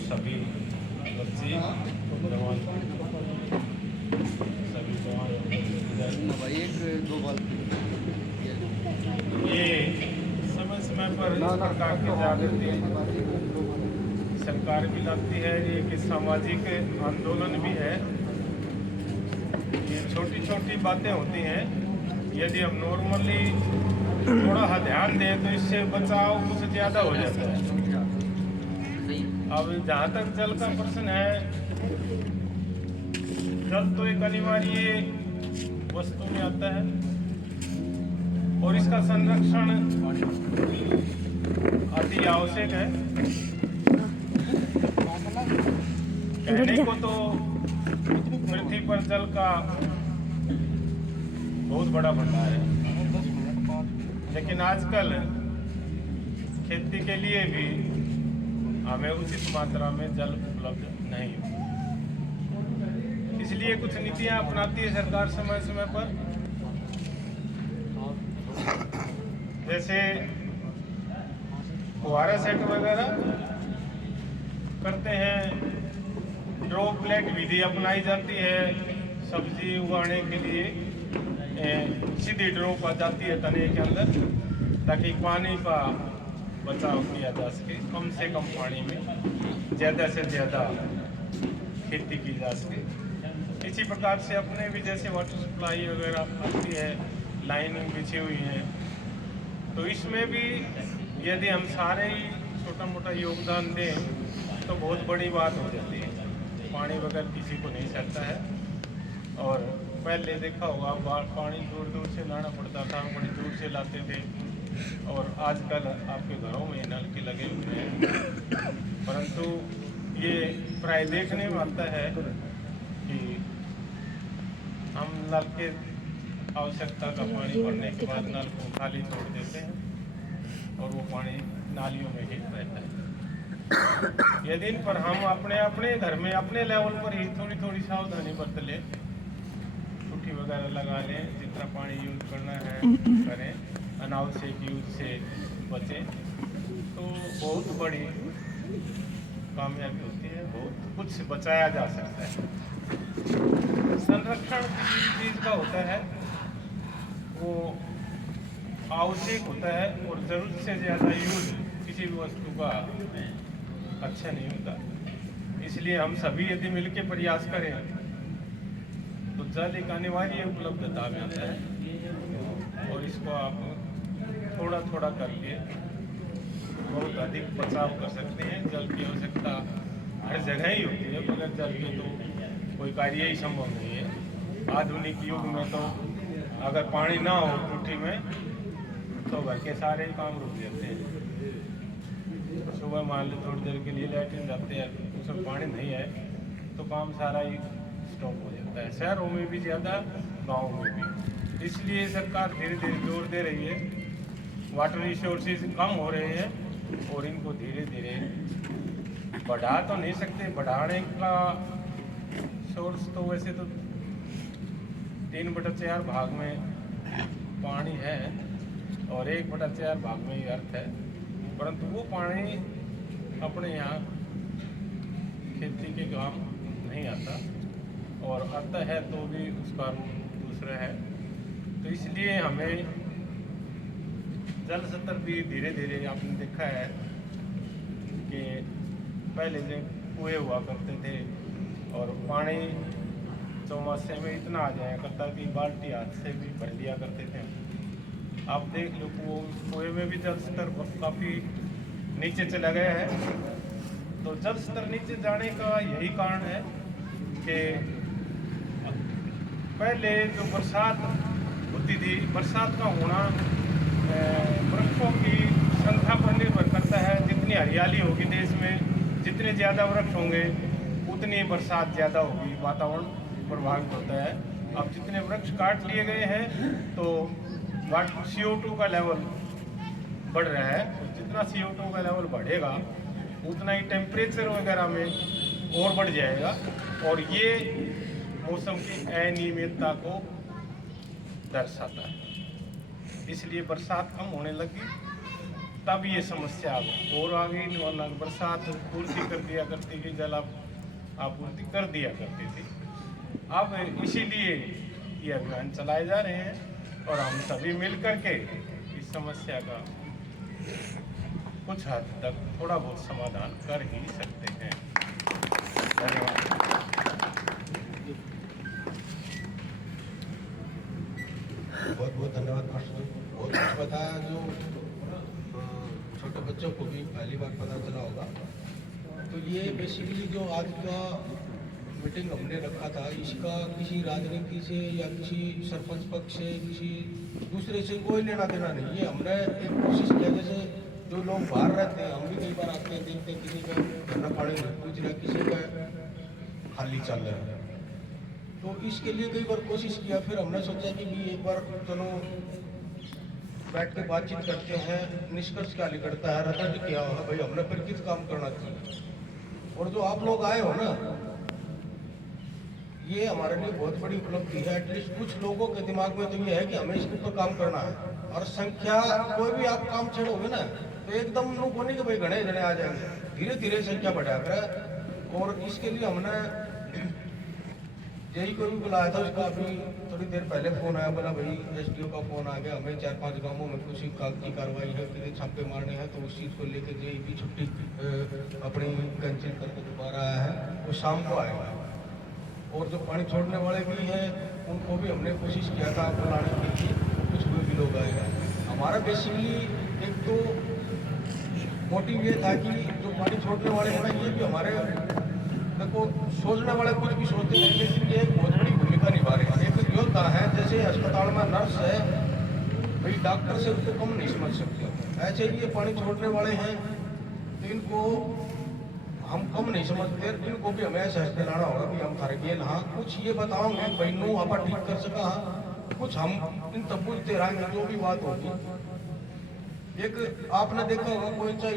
सभी बच्चे जवान सभी जवान भाई एक दो बाल ये समय समय पर इस प्रकार की जागृति सरकार भी लाती है। ये एक सामाजिक आंदोलन भी है। ये छोटी छोटी बातें होती हैं, यदि हम नॉर्मली थोड़ा ध्यान दें तो इससे बचाव कुछ ज़्यादा हो जाता है। अब जहाँ तक जल का प्रश्न है, जल तो एक अनिवार्य वस्तु में आता है और इसका संरक्षण अति आवश्यक है। कहने को तो पृथ्वी पर जल का बहुत बड़ा भंडार है, लेकिन आजकल खेती के लिए भी हमें उचित मात्रा में जल उपलब्ध नहीं है। इसलिए कुछ नीतियां अपनाती है सरकार समय समय पर, जैसे फुहारा सेट वगैरह करते हैं, ड्रॉप प्लेट विधि अपनाई जाती है। सब्जी उगाने के लिए सीधी ड्रॉप आ जाती है तने के अंदर, ताकि पानी का बचाव किया जा सके, कम से कम पानी में ज़्यादा से ज़्यादा खेती की जा सके। इसी प्रकार से अपने भी जैसे वाटर सप्लाई वगैरह आती है, लाइनिंग बिछी हुई है, तो इसमें भी यदि हम सारे ही छोटा मोटा योगदान दें तो बहुत बड़ी बात हो जाती है। पानी बगैर किसी को नहीं सकता है। और पहले देखा होगा, पानी दूर दूर से लाना पड़ता था, बड़ी दूर से लाते थे, और आजकल आपके घरों में नल के लगे हुए हैं। परंतु ये प्राय देखने में आता है कि हम नल के आवश्यकता का पानी भरने के बाद नल को खाली छोड़ देते हैं और वो पानी नालियों में ही रहता है। यदि इन पर हम अपने अपने घर में अपने लेवल पर ही थोड़ी थोड़ी सावधानी बरत लें, टूटी वगैरह लगा लें, जितना पानी यूज करना है करें, अनावश्यक यूज से बचें, तो बहुत बड़ी कामयाबी होती है, बहुत कुछ बचाया जा सकता है। संरक्षण किसी चीज़ का होता है वो आवश्यक होता है, और ज़रूरत से ज़्यादा यूज किसी भी वस्तु का अच्छा नहीं होता। इसलिए हम सभी यदि मिलकर प्रयास करें तो जल एक अनिवार्य उपलब्धता में आता है, और इसको आप थोड़ा थोड़ा करके बहुत अधिक बचाव कर सकते हैं। जल की आवश्यकता हर जगह ही होती है, बगैर जल के तो कोई कार्य ही संभव नहीं है। आधुनिक युग में तो अगर पानी ना हो टूटी में तो घर के सारे काम रुक जाते हैं। सुबह मान लो थोड़ी देर के लिए लैट्रिन जाते हैं, उसमें पानी नहीं है तो काम सारा ही स्टॉप हो जाता है, शहरों में भी ज़्यादा, गाँव में भी। इसलिए सरकार धीरे धीरे जोर दे रही है, वाटर रिसोर्सेज कम हो रहे हैं और इनको धीरे धीरे बढ़ा तो नहीं सकते। बढ़ाने का सोर्स तो वैसे तो 3/4 भाग में पानी है और 1/4 भाग में ही अर्थ है, परंतु वो पानी अपने यहाँ खेती के काम नहीं आता, और आता है तो भी उसका रूप दूसरा है। तो इसलिए हमें जल स्तर भी धीरे धीरे, आपने देखा है कि पहले जो कुएँ हुआ करते थे और पानी चौमासे में इतना आ जाया करता कि बाल्टी हाथ से भी भर लिया करते थे। आप देख लो कुएँ में भी जल स्तर काफ़ी नीचे चला गया है। तो जल स्तर नीचे जाने का यही कारण है कि पहले जो बरसात होती थी, बरसात का होना वृक्षों की संख्या पर निर्भर करता है। जितनी हरियाली होगी देश में, जितने ज़्यादा वृक्ष होंगे उतनी बरसात ज़्यादा होगी, वातावरण प्रभावित होता है। अब जितने वृक्ष काट लिए गए हैं तो CO2 का लेवल बढ़ रहा है, और जितना CO2 का लेवल बढ़ेगा उतना ही टेम्परेचर वगैरह में और बढ़ जाएगा, और ये मौसम की अनियमितता को दर्शाता है। इसलिए बरसात कम होने लगी, तब ये समस्या और आ गई, वरना बरसात पूर्ति कर दिया करती थी, जल आपूर्ति कर दिया करती थी। अब इसीलिए ये अभियान चलाए जा रहे हैं और हम सभी मिल करके इस समस्या का कुछ हद तक थोड़ा बहुत समाधान कर ही सकते हैं। धन्यवाद। बहुत बहुत धन्यवाद मास्टर। बहुत कुछ बताया जो छोटे बच्चों को भी पहली बार पता चला होगा। तो ये बेसिकली जो आज का मीटिंग हमने रखा था, इसका किसी राजनीति से या किसी सरपंच पक्ष से, किसी दूसरे से कोई लेना देना नहीं। ये हमने एक कोशिश किया, जैसे जो लोग बाहर रहते हैं, हम भी कई बार आते हैं, देखते हैं किसी का धरना पानी नहीं पूछ रहा, किसी का खाली चल रहा है। तो इसके लिए कई बार कोशिश किया, फिर हमने सोचा कि भी एक बार चलो बैठ के बातचीत करते हैं, निष्कर्ष क्या निकलता है, रिजल्ट क्या होगा, भाई हमने फिर किस काम करना चाहिए। और जो आप लोग आए हो ना, ये हमारे लिए बहुत बड़ी उपलब्धि है। एटलीस्ट कुछ लोगों के दिमाग में तो ये है कि हमें इसके ऊपर काम करना है। और संख्या कोई भी आप काम छेड़ोगे ना तो एकदम लोग बोले कि भाई घने घने आ जाएंगे, धीरे धीरे संख्या बढ़ा कर। और इसके लिए हमने यही कोई भी बुलाया था, उसका अभी थोड़ी देर पहले फोन आया, बोला भाई SDO का फोन आ गया, हमें 4-5 गांवों में कुछ कागजी कार्रवाई है, किसी छापे मारने हैं, तो उस चीज़ को लेकर जो भी छुट्टी अपनी कैंसिल करके दोबारा आया है, वो शाम को आएगा। और जो पानी छोड़ने वाले भी हैं उनको भी हमने कोशिश किया था बुलाने के लिए, कुछ भी लोग आएगा। हमारा बेसिकली एक तो मोटिव ये था कि जो पानी छोड़ने वाले हैं ना, ये भी हमारे देखो सोचने वाले कुछ भी सोचते हैं, लेकिन ये एक बहुत बड़ी भूमिका निभा रहे हैं। एक योद्धा है, जैसे अस्पताल में नर्स है, भाई डॉक्टर से उसको कम नहीं समझ सकते, ऐसे ही ये पानी छोड़ने वाले हैं, तो इनको हम कम नहीं समझते। इनको भी हमें ऐसा दिलाना होगा कि हम थारे गेल हाँ कुछ ये बताओगे भाई नू आप ठीक कर सका, हाँ कुछ हम इन तब पूछते रहेंगे जो भी बात होगी। एक आपने देखा होगा, कोई चाहे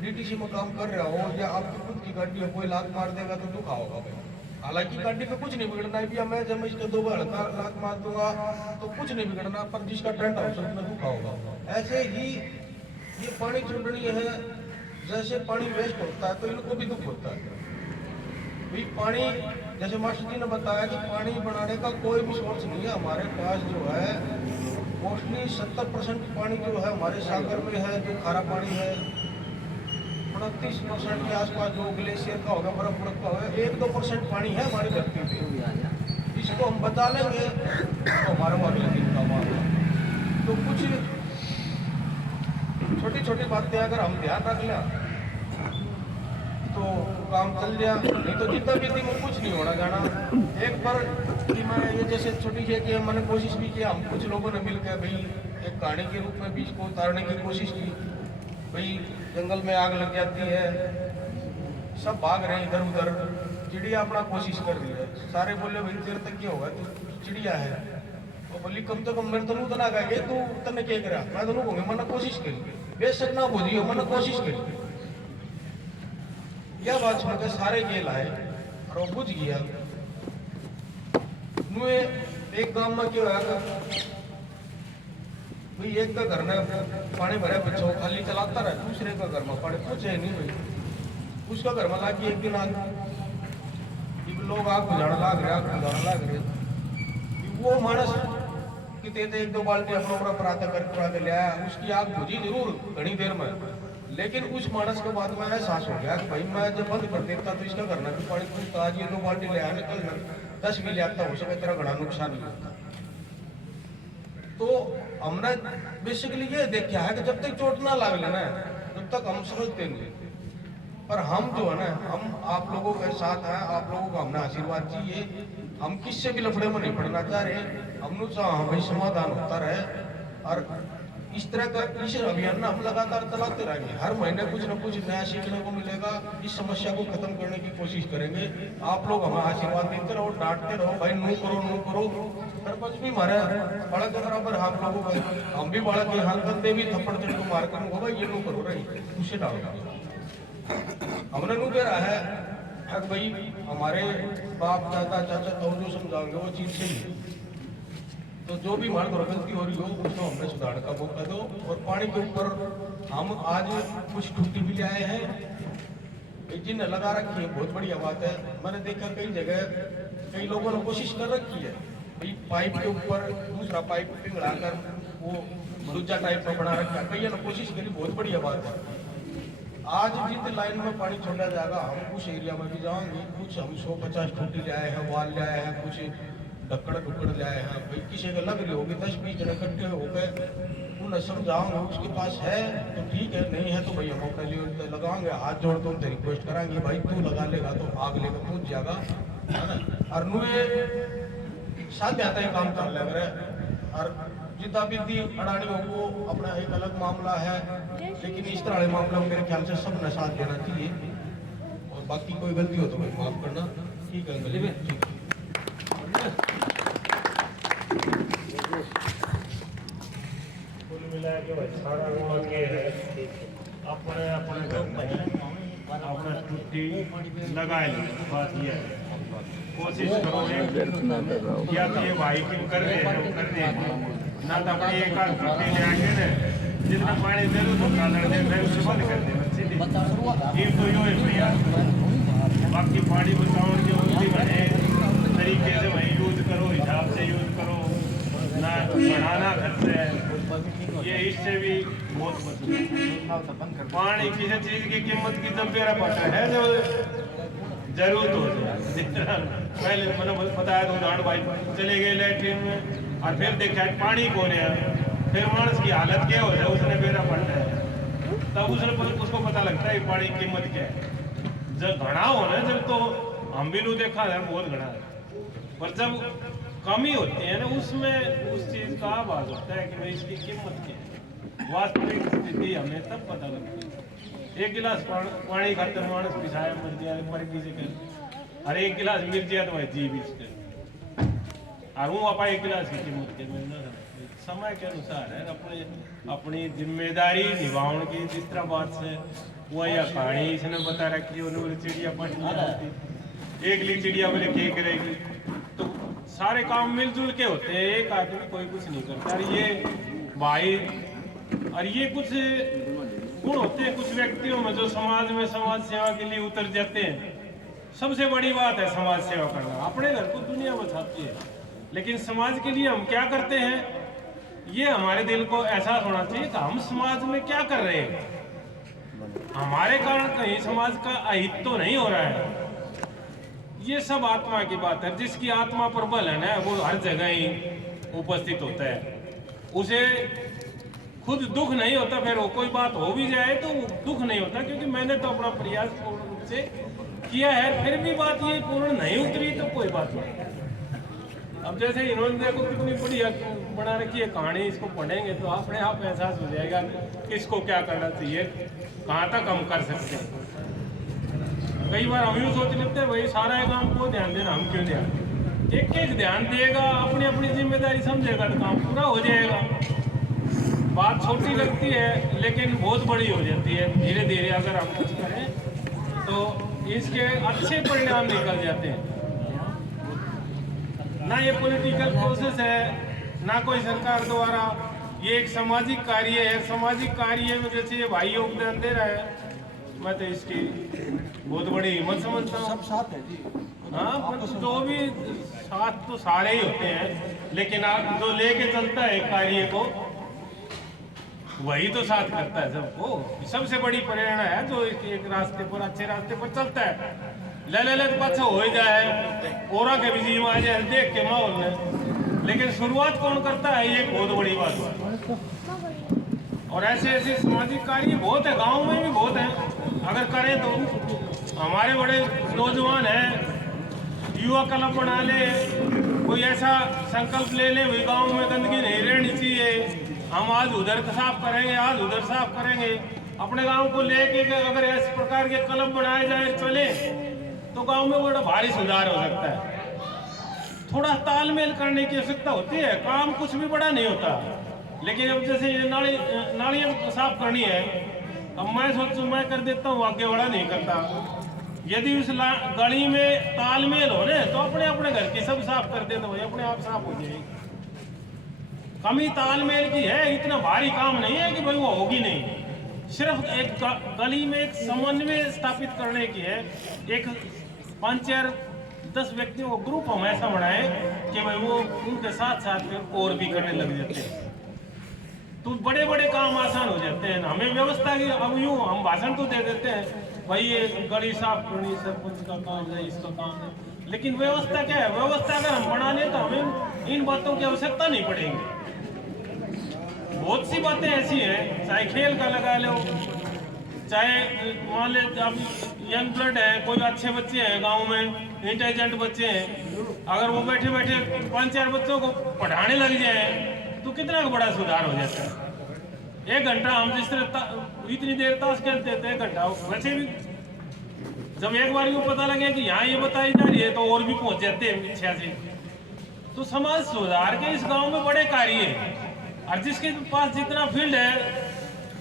DTC में काम कर रहा हो या आपकी खुद की गाड़ी हो, कोई लात मार देगा तो दुखा होगा भाई। हालांकि गाड़ी पे कुछ नहीं बिगड़ना है, भी मैं जब मैं इसके 2 बार लात मार दूंगा तो कुछ नहीं बिगड़ना, पर जिसका टेंट हाउस उसमें दुखा होगा। ऐसे ही ये पानी छोड़नी है, जैसे पानी वेस्ट होता है तो इनको भी दुख होता है। भी पानी जैसे मास्टर जी ने बताया कि पानी बनाने का कोई भी सोर्स नहीं है हमारे पास। जो है मोस्टली 70% पानी जो है हमारे सागर में है, जो खारा पानी है 29% के आसपास जो ग्लेशियर का होगा, बर्फ का होगा, 1-2% पानी है हमारी धरती पे। इसको हम बचा लेंगे तो हमारे अगले दिन का होगा। तो कुछ छोटी छोटी बातें अगर हम ध्यान रख लें तो काम चल जाए, नहीं तो जितना भी दिन में कुछ नहीं होना जाना। एक बार कि मैं ये जैसे छोटी सी कि मैंने कोशिश भी किया, हम कुछ लोगों ने मिलकर भाई एक कहानी के रूप में बीच को उतारने की कोशिश की। भाई जंगल में आग लग जाती है, सब भाग रहे हैं इधर उधर, चिड़िया अपना कोशिश कर रही है, सारे बोले भाई तेरे तक क्या होगा, तो चिड़िया है, तो बोली कम तो कम मेरे तो ना गए तू तने क्या करा, मैं तो कहूँगा मैंने कोशिश करी, बेशक ना बोझियो मैंने कोशिश करी। यह बात सुनकर सारे गेल आए और वो बुझ गया। नुए एक गांव में क्या होगा, भाई एक का घर में पानी भरे बच्चों खाली चलाता रहे, दूसरे का घर में पानी कुछ है नहीं भाई। उसका घर में लाके एक दिन आग, लोग आग बुझाने लाग रहे, आग बुझाने लाग रहे। वो मानस कितने 1-2 बाल्टी अपना अपना पराता करके ले आया, उसकी आग बुझी जरूर घनी देर में, लेकिन उस मानस के बाद में एहसास हो गया कि भाई मैं जब बंद कर देता तो इसका करना भी पानी कुछ आज ये 2 बाल्टी ले आया, कल 10 भी ले आता, हो सके तेरा घना नुकसान नहीं होता। तो हमने बेसिकली ये देखा है कि जब तक चोट ना लग लेना तब तक हम समझते नहीं, पर हम जो है ना, हम आप लोगों के साथ हैं, आप लोगों को हमने आशीर्वाद चाहिए। हम किससे भी लफड़े में नहीं पड़ना चाह रहे, हम भाई समाधान होता रहे। और इस तरह का इस अभियान ना हम लगातार चलाते रहेंगे, हर महीने कुछ न कुछ नया सीखने को मिलेगा। इस समस्या को खत्म करने की कोशिश करेंगे। आप लोग हमें आशीर्वाद देते रहो, डांटते रहो, भाई नू करो। सरपंच भी हमारे बालक के बराबर, हम लोगों का हम भी बालक के हाल करते भी थप्पड़ चढ़ को मार कर भाई ये नू करो रही उसे डालो। हमने नू कह रहा है भाई हमारे बाप दादा चाचा तो जो समझाओगे वो चीज से नहीं। तो जो भी हमारे द्वारा गलती हो रही हो उसको हमें सुधारने का मौका दो। और पानी के ऊपर हम आज कुछ टूटी भी ले आए हैं, जिन्हें लगा रखी है, बहुत बढ़िया बात है। मैंने देखा कई जगह कई लोगों ने कोशिश कर रखी है भाई पाइप के ऊपर दूसरा पाइप पिघलाकर वो दूसरा टाइप में बना रखा है, कई ने कोशिश करी, बहुत बढ़िया बात है। आज जिस लाइन में पानी छोड़ा जाएगा हम उस एरिया में भी जाएंगे, कुछ हम 150 टूटी ले आए हैं, वाल ले आए हैं, कुछ ढक्कड़ ले आए हैं। भाई किसी का लग रही होगी 10-20 जने इकट्ठे हो गए, उन्हें समझाऊंगा उसके पास है तो ठीक है, नहीं है तो भैया मौका लिए लगाएंगे, हाथ जोड़ तो उनसे रिक्वेस्ट कराएंगे भाई तू लगा लेगा तो आग लेकर पहुंच जाएगा, है ना। और नुए साथ आता है काम कर लग रहा है। और जितना भी दी अडानी हो वो अपना एक अलग मामला है, लेकिन इस तरह के मामला में मेरे ख्याल से सबने साथ देना चाहिए। और बाकी कोई गलती हो तो भाई माफ करना, ठीक है अंकल जी, ठीक है। कुल मिला के भाई सारा रोड के अपने अपने घर में अपना टूटी लगाए लो। बात ये है कोशिश करो या तो ये भाई क्यों कर रहे हैं वो कर रहे हैं ना, तो अपनी एक आध टूटी ले आएंगे ना, जितना पानी दे दो तो कालर दे मैं उसे बंद कर देना सीधे। ये तो यो है भैया, बाकी पानी बचाओ जो उसी बने तरीके से वही यूज करो, हिसाब से यूज करो, ना बढ़ाना खर्च है, ये इससे भी बहुत पानी किसी चीज की कीमत की जब मेरा पता है जो जरूरत हो जाए। पहले मैंने बताया तो उदाहरण भाई चले गए लैट्रिन में और फिर देखा पानी कौन है, फिर मानस की हालत क्या हो जाए, उसने मेरा पड़ता है तब उसको पता लगता है पानी की कीमत क्या है। जब घड़ा हो ना जब तो हम भी लोग देखा है बहुत घड़ा है, पर जब कमी होती है ना उसमें उस चीज का आभास होता है कि भाई इसकी कीमत क्या है। वास्तविक स्थिति हमें तब पता लगती है। एक गिलास पानी खातर मानस पिछाया मर गया मर गई से और एक गिलास मिल गया तो भाई जी भी और वो आप एक गिलास की कीमत के समय के अनुसार है अपनी जिम्मेदारी निभाने की। जिस तरह बात से वो या कहानी इसने बता रखी उन्होंने चिड़िया पानी एक ली चिड़िया बोले क्या करेगी, तो सारे काम मिलजुल के होते हैं, एक आदमी कोई कुछ नहीं करता। और ये भाई और ये कुछ गुण होते हैं कुछ व्यक्तियों में जो समाज में समाज सेवा के लिए उतर जाते हैं। सबसे बड़ी बात है समाज सेवा करना, अपने घर को दुनिया बचाती है, लेकिन समाज के लिए हम क्या करते हैं ये हमारे दिल को एहसास होना चाहिए कि हम समाज में क्या कर रहे हैं। हमारे कारण कहीं समाज का अहित तो नहीं हो रहा है। ये सब आत्मा की बात है, जिसकी आत्मा पर बल है ना वो हर जगह ही उपस्थित होता है। उसे खुद दुख नहीं होता, फिर वो कोई बात हो भी जाए तो दुख नहीं होता, क्योंकि मैंने तो अपना प्रयास पूर्ण रूप से किया है, फिर भी बात ये पूर्ण नहीं उतरी तो कोई बात नहीं। अब जैसे इन्होंने देखो कितनी बढ़िया बना रखी है कहानी, इसको पढ़ेंगे तो अपने आप एहसास हो जाएगा किसको क्या करना चाहिए, कहाँ तक हम कर सकते हैं। कई बार हम यूँ सोच लेते हैं भाई सारा काम को ध्यान देना, हम क्यों ध्यान, एक एक ध्यान देगा, अपनी अपनी जिम्मेदारी समझेगा तो काम पूरा हो जाएगा। बात छोटी लगती है लेकिन बहुत बड़ी हो जाती है। धीरे धीरे अगर हम कुछ करें तो इसके अच्छे परिणाम निकल जाते हैं। ना ये पॉलिटिकल प्रोसेस है ना कोई सरकार द्वारा, ये एक सामाजिक कार्य है। सामाजिक कार्य में जैसे ये भाई योगदान दे रहा है, मैं तो इसकी बहुत बड़ी हिम्मत समझता हूँ। सब साथ है जी, हाँ, पर जो भी साथ तो सारे ही होते हैं, लेकिन आप जो लेके चलता है कार्य को वही तो साथ करता है सबको। सबसे बड़ी प्रेरणा है जो एक रास्ते पर अच्छे रास्ते पर चलता है। ले पाछा हो जाए और के भी जीव आ जाए देख के माहौल में, लेकिन शुरुआत कौन करता है ये एक बहुत बड़ी बात है। और ऐसे ऐसे सामाजिक कार्य बहुत है, गाँव में भी बहुत है, अगर करें तो। हमारे बड़े नौजवान हैं, युवा क्लब बना ले, कोई ऐसा संकल्प ले ले भाई गाँव में गंदगी नहीं रहनी चाहिए, हम आज उधर साफ करेंगे आज उधर साफ करेंगे। अपने गांव को लेके अगर इस प्रकार के क्लब बनाए जाए चले तो गांव में बड़ा भारी सुधार हो सकता है। थोड़ा तालमेल करने की आवश्यकता होती है, काम कुछ भी बड़ा नहीं होता। लेकिन अब जैसे ये नालियाँ साफ करनी है, अब मैं सोचूं मैं कर देता हूँ, आगे बड़ा नहीं करता। यदि उस गली में तालमेल हो रहे तो अपने अपने घर की सब साफ कर दे तो भाई अपने आप साफ हो जाएगी। कमी तालमेल की है, इतना भारी काम नहीं है कि भाई वो होगी नहीं। सिर्फ एक गली में एक समन्वय स्थापित करने की है। एक 5 या 10 व्यक्तियों को ग्रुप हम ऐसा बनाए कि भाई वो उनके साथ साथ फिर और भी करने लग जाते हैं, तो बड़े बड़े काम आसान हो जाते हैं। हमें व्यवस्था की, अब यूँ हम भाषण तो दे देते हैं भाई ये गली साफ करनी सरपंच का काम है, इसका काम है, लेकिन व्यवस्था क्या है? व्यवस्था अगर हम बना लें तो हमें इन बातों की आवश्यकता नहीं पड़ेगी। बहुत सी बातें ऐसी हैं, चाहे खेल का लगा लो, चाहे मान ले अब यंग ब्लड है, कोई अच्छे बच्चे हैं गांव में, इंटेलिजेंट बच्चे हैं, अगर वो बैठे बैठे 5-4 बच्चों को पढ़ाने लग जाए तो कितना बड़ा सुधार हो जाता है। 1 घंटा हम जिस तरह इतनी देर ताश खेलते थे, 1 घंटा वैसे भी जब एक बार यूँ पता लगे कि यहाँ ये बताई जा रही है तो और भी पहुंच जाते हैं इच्छा से। तो समाज सुधार के इस गांव में बड़े कार्य है, और जिसके पास जितना फील्ड है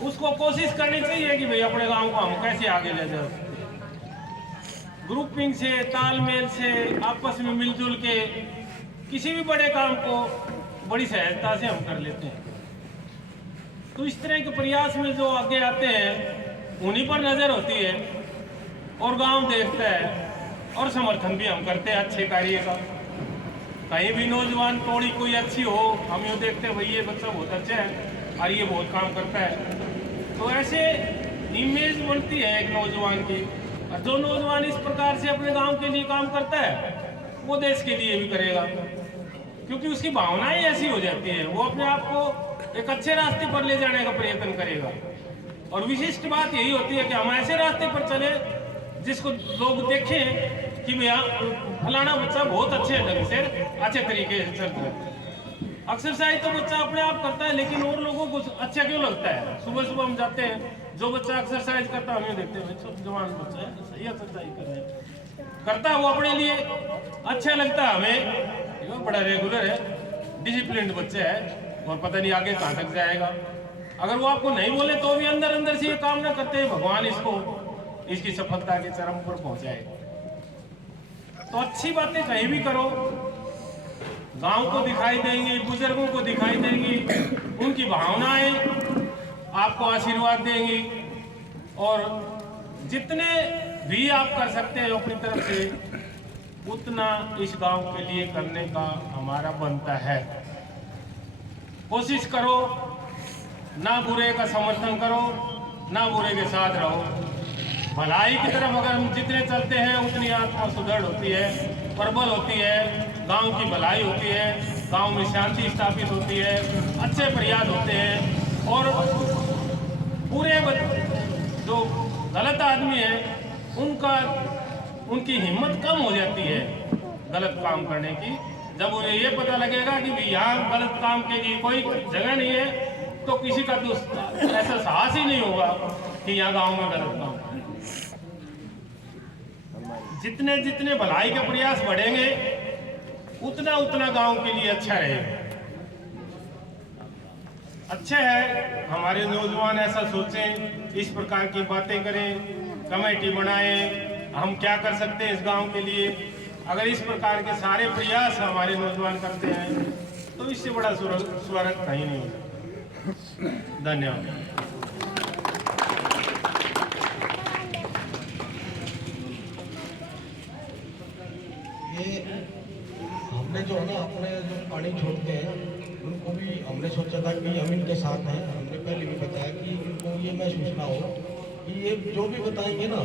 उसको कोशिश करनी चाहिए कि भाई अपने गांव को हम कैसे आगे ले जा सकते हैं। ग्रुपिंग से, तालमेल से, आपस में मिलजुल के किसी भी बड़े काम को बड़ी सहजता से हम कर लेते हैं। तो इस तरह के प्रयास में जो आगे आते हैं उन्हीं पर नजर होती है और गांव देखता है, और समर्थन भी हम करते हैं अच्छे कार्य का। कहीं भी नौजवान टोली कोई अच्छी हो, हम यूँ देखते हैं भाई ये बच्चा बहुत अच्छा है और ये बहुत काम करता है, तो ऐसे इमेज बनती है एक नौजवान की। और जो नौजवान इस प्रकार से अपने गांव के लिए काम करता है वो देश के लिए भी करेगा, क्योंकि उसकी भावनाएं ऐसी हो जाती है, वो अपने आप को एक अच्छे रास्ते पर ले जाने का प्रयत्न करेगा। और विशिष्ट बात यही होती है कि हम ऐसे रास्ते पर चले जिसको लोग देखें कि भैया फलाना बच्चा बहुत अच्छे ढंग से अच्छे तरीके से चल रहा है। एक्सरसाइज तो बच्चा अपने आप करता है, लेकिन और लोगों को अच्छा क्यों लगता है? सुबह सुबह हम जाते हैं, जो बच्चा एक्सरसाइज करता है हम ये देखते हैं जवान बच्चा है, सही एक्सरसाइज कर रहा है, करता है वो अपने लिए अच्छा लगता है हमें, वो बड़ा रेगुलर है, डिसिप्लिन्ड बच्चा है और पता नहीं आगे कहाँ तक जाएगा। अगर वो आपको नहीं बोले तो भी अंदर अंदर से ये काम ना करते हैं, भगवान इसको इसकी सफलता के चरम पर पहुंचाए। तो अच्छी बातें कहीं भी करो, गांव को दिखाई देंगी, बुजुर्गों को दिखाई देंगी, उनकी भावनाएं आपको आशीर्वाद देंगी, और जितने भी आप कर सकते हैं अपनी तरफ से उतना इस गांव के लिए करने का हमारा बनता है। कोशिश करो, ना बुरे का समर्थन करो, ना बुरे के साथ रहो। भलाई की तरफ अगर हम जितने चलते हैं उतनी आत्मा सुदृढ़ होती है, प्रबल होती है, गांव की भलाई होती है, गांव में शांति स्थापित होती है, अच्छे प्रयास होते हैं, और पूरे जो गलत आदमी है उनकी हिम्मत कम हो जाती है गलत काम करने की। जब उन्हें ये पता लगेगा कि भाई यहाँ गलत काम के लिए कोई जगह नहीं है, तो किसी का तो ऐसा साहस ही नहीं होगा कि यहाँ गांव में गलत काम। जितने जितने भलाई के प्रयास बढ़ेंगे उतना उतना गांव के लिए अच्छा रहेगा। अच्छा है हमारे नौजवान ऐसा सोचें, इस प्रकार की बातें करें, कमेटी बनाएं, हम क्या कर सकते हैं इस गांव के लिए। अगर इस प्रकार के सारे प्रयास हमारे नौजवान करते हैं तो इससे बड़ा स्वर्ग कहीं नहीं होगा। धन्यवाद। हमने जो है ना अपने जो पानी छोड़ते हैं उनको भी हमने सोचा था कि हम इनके साथ हैं। हमने पहले भी बताया कि इनको ये महसूस ना हो कि ये जो भी बताएंगे ना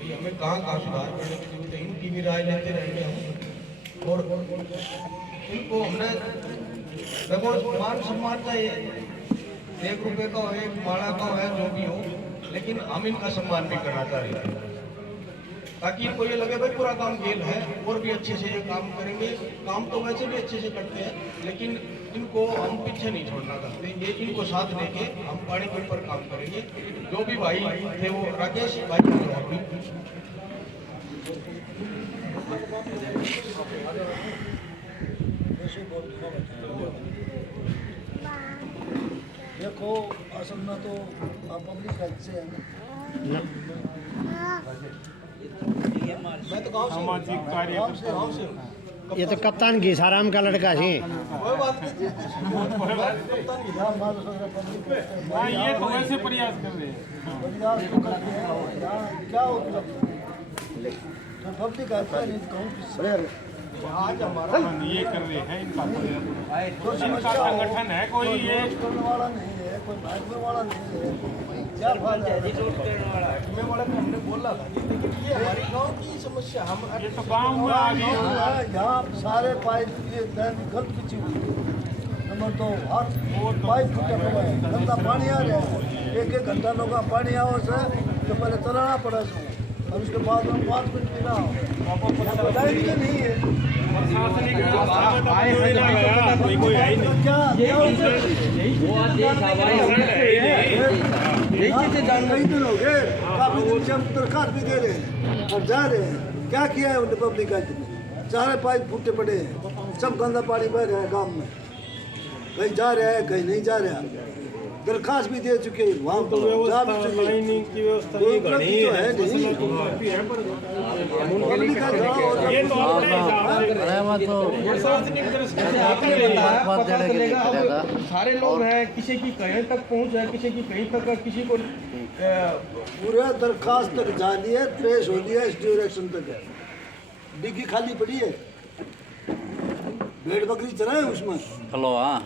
कि हमें कहाँ कहाँ सुधार करने की जरूरत है, इनकी भी राय लेते रहेंगे हम। और इनको हमने देखो मान सम्मान चाहिए, 1 रुपये का हो, 1 माला का हो, जो भी हो, लेकिन हम इनका सम्मान भी करना चाह रहे हैं ताकि इनको ये लगे भाई पूरा काम खेल है और भी अच्छे से ये काम करेंगे। काम तो वैसे भी अच्छे से करते हैं, लेकिन इनको हम पीछे नहीं छोड़ना चाहते। ये इनको साथ लेके हम पानी के ऊपर काम करेंगे। जो भी भाई थे वो राकेश भाई देखो असल में तो आप पब्लिक हेल्थ से है, मैं तो गाँव से सामाजिक कार्य गाँव से ये तो कप्तान घीसाराम का लड़का है। कोई बात नहीं। यहाँ मानो सर पब्लिक हाँ ये तो वैसे प्रयास कर रहे हैं। प्रयास तो करते हैं यहाँ क्या उपलब्ध है? तो पब्लिक आता नहीं कहूँ किससे आज हमारा ये कर रहे हैं इनका तो इनका समस्या हो, संगठन है कोई ये करने वाला नहीं है, कोई भागने वाला नहीं है, क्या फायदा है? मैं वाले को हमने बोला था लेकिन ये हमारी गांव की समस्या हम ये तो गांव में आ गई। यहाँ सारे पाइप ये गलत बिछी हुई है। नंबर 2 हर पाइप फूटा पड़ा है, गंदा पानी आ रहा है। एक घंटा लोग का पानी आओ से तो पहले चलाना पड़ा इसको, और उसके बाद में 5 मिनट भी ना हो। लाइन भी नहीं है। प्रशासनिक व्यवस्था में तो कोई ना गया, कोई है ही नहीं। क्या कई दिन हो गए, काफी दिन से हम दरखास्त भी दे रहे हैं और जा रहे हैं। क्या किया है उन्होंने पब्लिक आज ने? सारे पाइप फूटे पड़े हैं, सब गंदा पानी बह रहा है गांव में। कहीं जा रहा है कहीं नहीं जा रहा है। दरखास्त भी दे चुके हैं, वहाँ तो जा भी व्यवस्था चुके हैं। लाइनिंग की व्यवस्था कोई ये उपलब्धि घनी तो है, है नहीं। पब्लिक का गाँव और ये तो अपने हिसाब से प्रशासनिक दृष्टि से आपने सारे लोग हैं, किसी की कहीं तक पहुंच है, किसी की कहीं तक, किसी को पूरा दरखास्त तक जा लिया, ट्रेस हो लिया, इस डायरेक्शन तक है। डिग्गी खाली पड़ी है, भेड़ बकरी चराए उसमें। हेलो हाँ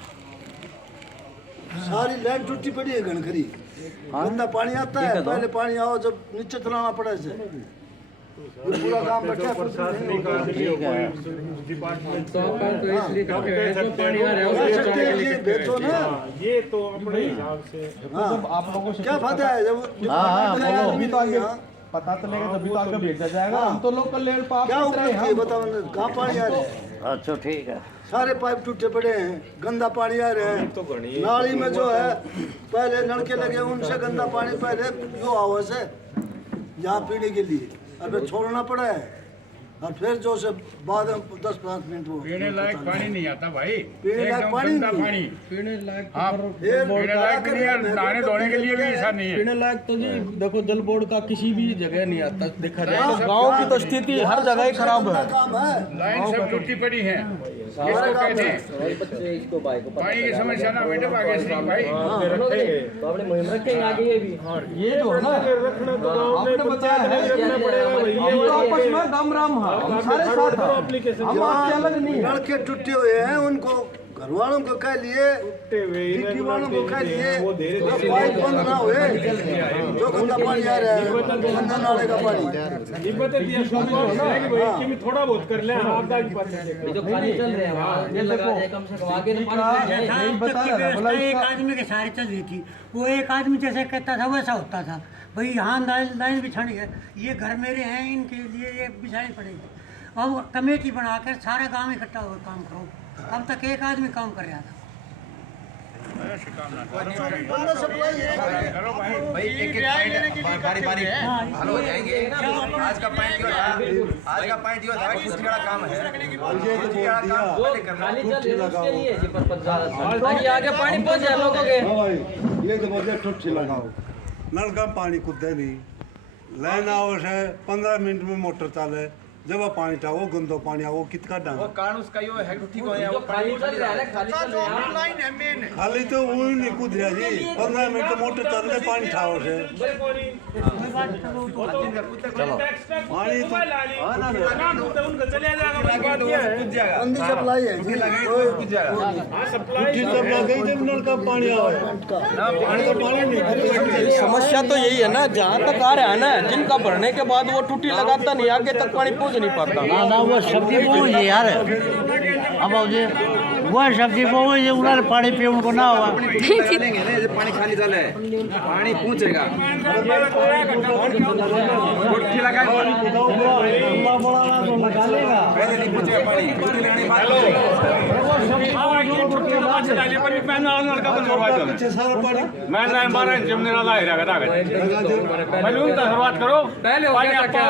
सारी लाइन टूटी पड़ी है घनखरी। गंदा पानी आता है, पहले पानी आओ जब नीचे चलाना पड़ा इसे। ये पूरा काम बैठा है, ठीक है भेजो ना। ये तो अपने हिसाब से हाँ, आप लोगों से क्या फायदा है जब अभी तो आगे पता चलेगा तभी तो आगे भेजा जाएगा। हम तो लोकल लेवल पर आप क्या कितने हैं? उपलब्धि है बताओ, कहाँ पानी आ रहा है? अच्छा ठीक है सारे पाइप टूटे पड़े हैं, गंदा पानी आ रहा है। नाली में जो है पहले नलके लगे, उनसे गंदा पानी पहले जो आवाज है यहाँ पीने के लिए, अब छोड़ना पड़ा है। और फिर जो से बाद में 10-5 मिनट वो पीने लायक पानी नहीं आता भाई, पीने लायक एकदम पानी गंदा नहीं। पानी। पीने लायक हाँ, पीने लायक भी नहीं है, नहाने धोने के लिए भी ऐसा नहीं है। पीने लायक तो जी देखो जल बोर्ड का किसी भी जगह नहीं आता। देखा जाए हाँ, तो गांव की तो स्थिति हर जगह ही खराब है। काम है। लाइन सब टूटी पड़ी है, इसको कहते हैं पानी की समस्या ना बेटे भाग्य सिंह भाई। ये जो है ना आपने बताया है, हम तो आपस में दम राम है, हम सारे साथ हैं, हम आपसे अलग नहीं है। लड़के टूटे हुए हैं, उनको घर वालों को कह लिए, डिग्गी वालों को कह लिए, पाइप बंद ना हुए, जो गंदा पानी आ रहा है, गंदा नाले का पानी। थोड़ा बहुत कर ले, आपदा की बात है। ये देखो यही बता रहा था, बोला एक इसका आदमी के सारे चल रही थी, वो एक आदमी जैसे कहता था वैसा होता था। भाई यहाँ लाइन बिछानी है, ये घर मेरे हैं, इनके लिए ये बिछानी पड़ेगी। अब कमेटी बनाकर सारा गांव इकट्ठा होकर काम करो। अब तक एक आदमी काम कर रहा था। हल हो जाएंगे। आज का पॉइंट ये था, आज का पॉइंट ये था कि कुछ का काम है, कुछ का काम पहले करना। आगे पानी पहुंच जाए लोगों के ये तो मुझे ठुट्ठी लगाओ। नल का पानी कूदे नहीं, लाइन आओ से 15 मिनट में मोटर चाले, जब वो पानी था वो गंदो पानी आओ कितना डांग वो कारण उसका यो है कि ठीक हो गया, वो खाली चल रहा है खाली चल रहा है खाली तो वो ही नहीं कूद रहा जी। 15 मिनट में मोटर चल रहे पानी ठाओ से गंदी सप्लाई है जी, जब लगे जब नल का पानी आवे पानी का पानी नहीं। समस्या तो यही है ना, जहाँ तक आ रहा है ना, जिनका भरने के बाद वो टूटी लगाता नहीं, आगे तक पानी पहुँच नहीं पाता। ना वो सब्जी बोई है यार, अब वो सब्जी बोई उन्होंने पानी पे उनको ना हुआ। पानी खाली चले, पानी पहुंचेगा। गुट्ठी लगा पहले नहीं पहुंचेगा पानी, गुट्ठी लगाने बाद शुरुआत करो पहले हो गया क्या?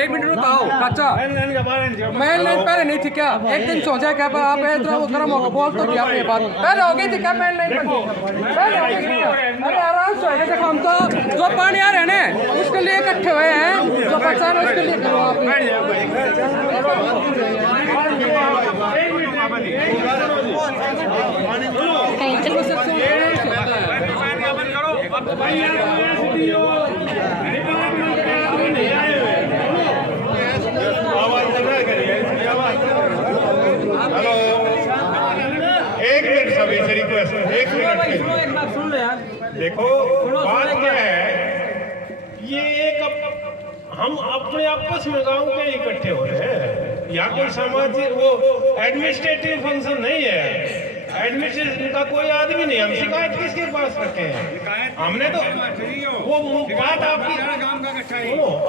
एक मिनट रुकाओ चाचा, मैं लाइन पहले नहीं थी क्या? एक दिन सोचा क्या पर आप इतना वो गर्म हो बोल तो क्या अपनी बात पहले हो गई थी क्या? मैं लाइन पहले हो गई थी। अरे आराम से होगा, देखो हम तो जो पानी आ रहे हैं ना उसके लिए इकट्ठे हुए हैं, जो बचा है उसके लिए करो आप। हेलो, एक मिनट सभी से रिक्वेस्ट, एक मिनट सुन लो यार। देखो बात क्या है, ये एक हम अपने आपस में गांव के इकट्ठे हो रहे हैं, यहाँ कोई सामाजिक वो एडमिनिस्ट्रेटिव फंक्शन नहीं है, एडमिनिस्ट्रेशन का कोई आदमी नहीं। हम शिकायत किसके पास रखे हैं? हमने तो वो बात आपकी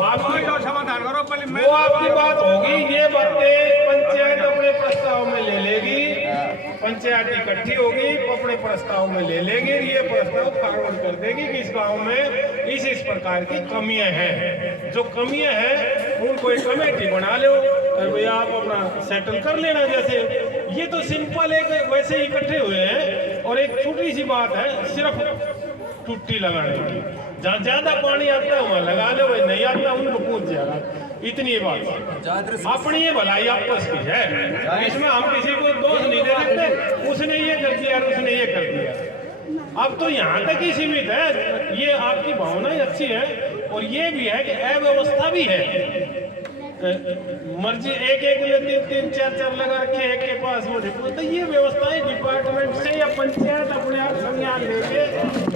आपकी समाधान करो पहले। वो आपकी बात होगी, ये बातें पंचायत अपने प्रस्ताव में ले लेगी, पंचायत इकट्ठी होगी, अपने प्रस्ताव में ले लेगी, ये प्रस्ताव फॉरवर्ड कर देगी कि इस गांव में इस प्रकार की कमियां हैं। जो कमियां हैं उनको एक कमेटी बना लो और भैया आप अपना सेटल कर लेना। जैसे ये तो सिंपल एक वैसे इकट्ठे हुए हैं और एक छोटी सी बात है, सिर्फ टुट्टी लगाने की। जहाँ ज्यादा पानी आता है वहाँ लगा लो, भाई नहीं आता उनको पूछ जाएगा। इतनी बात अपनी ये भलाई आपस की है, इसमें हम किसी को दोष नहीं दे सकते, उसने ये कर दिया और उसने ये कर दिया। अब तो यहाँ तक ही सीमित है, ये आपकी भावनाएं अच्छी है और ये भी है कि अव्यवस्था भी है। मर्जी एक में तीन चार लगा रखे एक के पास वो तो ये व्यवस्थाएं डिपार्टमेंट से या पंचायत अपने आप संज्ञान लेके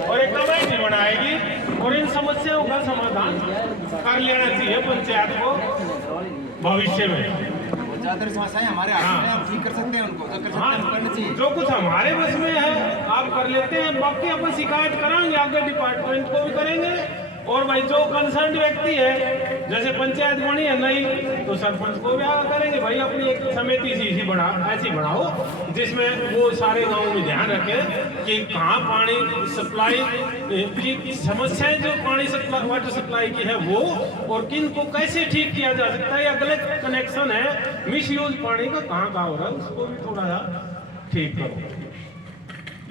और एक कमेटी बनाएगी और इन समस्याओं का समाधान कर लेना चाहिए पंचायत को भविष्य में। ज्यादातर समस्याएं हमारे हाथ में है, हम ठीक कर सकते हैं उनको, जो कर सकते हैं हम करना चाहिए। जो कुछ हमारे बस में है आप कर लेते हैं, बाकी अपन शिकायत कराएंगे आगे डिपार्टमेंट को भी करेंगे। और भाई जो कंसर्न व्यक्ति है, जैसे पंचायत बनी है नहीं तो सरपंच को भी आगे करेंगे, भाई अपनी एक समिति सी ऐसी बनाओ जिसमें वो सारे गांव में ध्यान रखें कि कहाँ पानी सप्लाई की समस्याएं जो पानी सप्लाई वाटर सप्लाई की है वो, और किन को कैसे ठीक किया जा सकता है, या गलत कनेक्शन है, मिस यूज पानी का कहाँ हो रहा है, उसको भी थोड़ा सा ठीक करो।